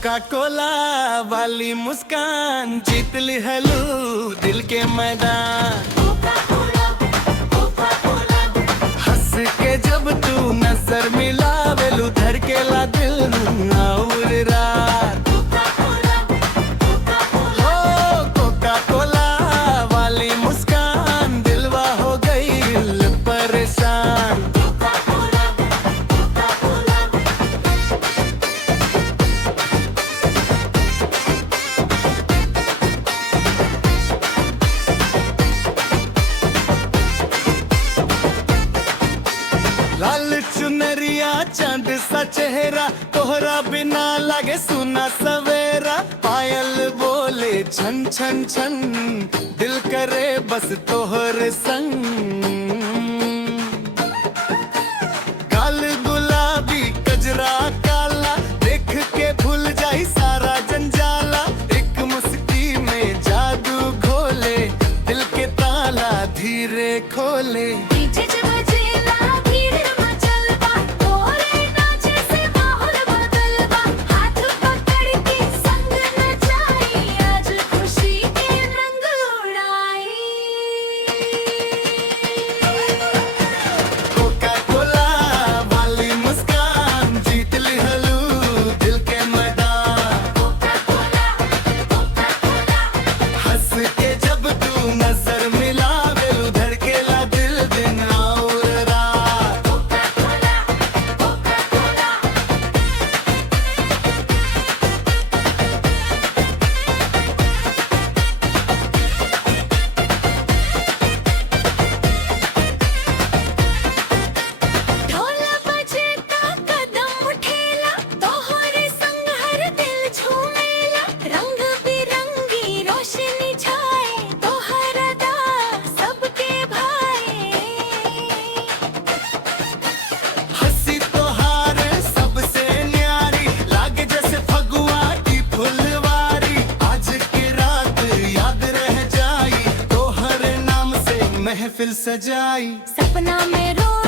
Coca कोला वाली मुस्कान जीत ली हलू दिल के मैदान। हंस के जब तू नजर मिलावेलू धड़केला दिल और रात। हो कोका कोला वाली मुस्कान दिलवा हो गई परेशान। लाल चुनरिया चांद सा चेहरा तोहरा बिना लगे सुना सवेरा। पायल बोले छन छन छन दिल करे बस तोहरे संग। काल गुलाबी कजरा काला देख के भूल जाई सारा जंजाला। एक मुस्की में जादू खोले दिल के ताला धीरे खोले। महफिल सजाई सपना में रो